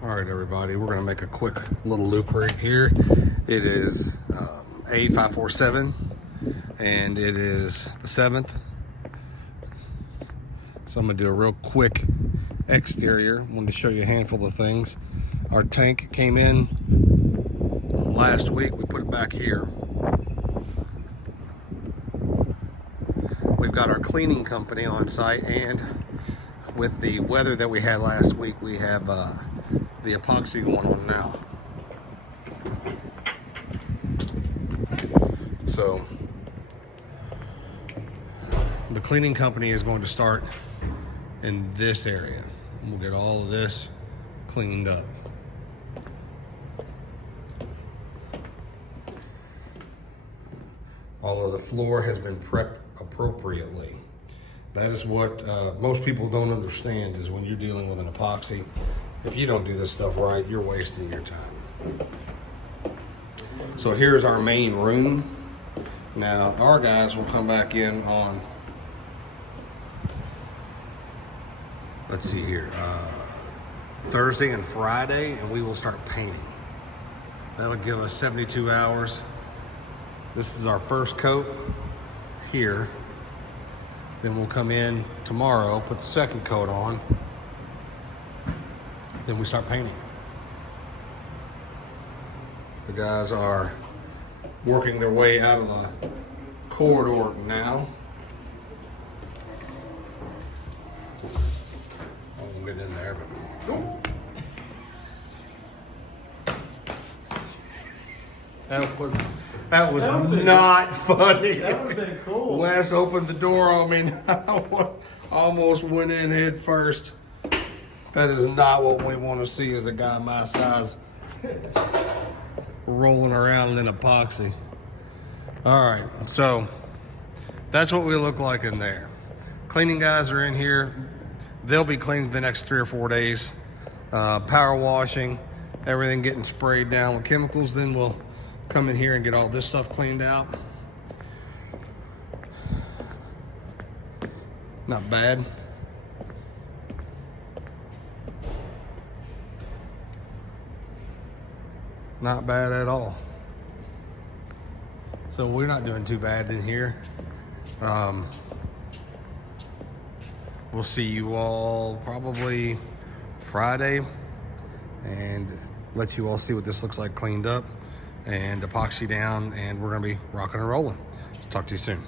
All right, everybody, we're gonna make a quick little loop right here. It is A-0547, and it is the 7th. So I'm gonna do a real quick exterior. I wanted to show you a handful of things. Our tank came in last week. We put it back here. We've got our cleaning company on site, and with the weather that we had last week, we have the epoxy going on now. So the cleaning company is going to start in this area. We'll get all of this cleaned up. All of the floor has been prepped appropriately. That is what most people don't understand, is when you're dealing with an epoxy, if you don't do this stuff right, you're wasting your time. So here's our main room. Now our guys will come back in on, let's see here, Thursday and Friday, and we will start painting. That'll give us 72 hours. This is our first coat here. Then we'll come in tomorrow, put the second coat on. Then we start painting. The guys are working their way out of the corridor now. I won't get in there, but that was not funny. That would have been cool. Wes opened the door on me, and I almost went in head first. That is not what we want to see as a guy my size rolling around in epoxy. All right, so that's what we look like in there. Cleaning guys are in here. They'll be cleaning the next 3 or 4 days. Power washing, everything getting sprayed down with chemicals. Then we'll come in here and get all this stuff cleaned out. Not bad. Not bad at all. So we're not doing too bad in here. We'll see you all probably Friday and let you all see what this looks like cleaned up and epoxy down, and we're gonna be rocking and rolling. Talk to you soon.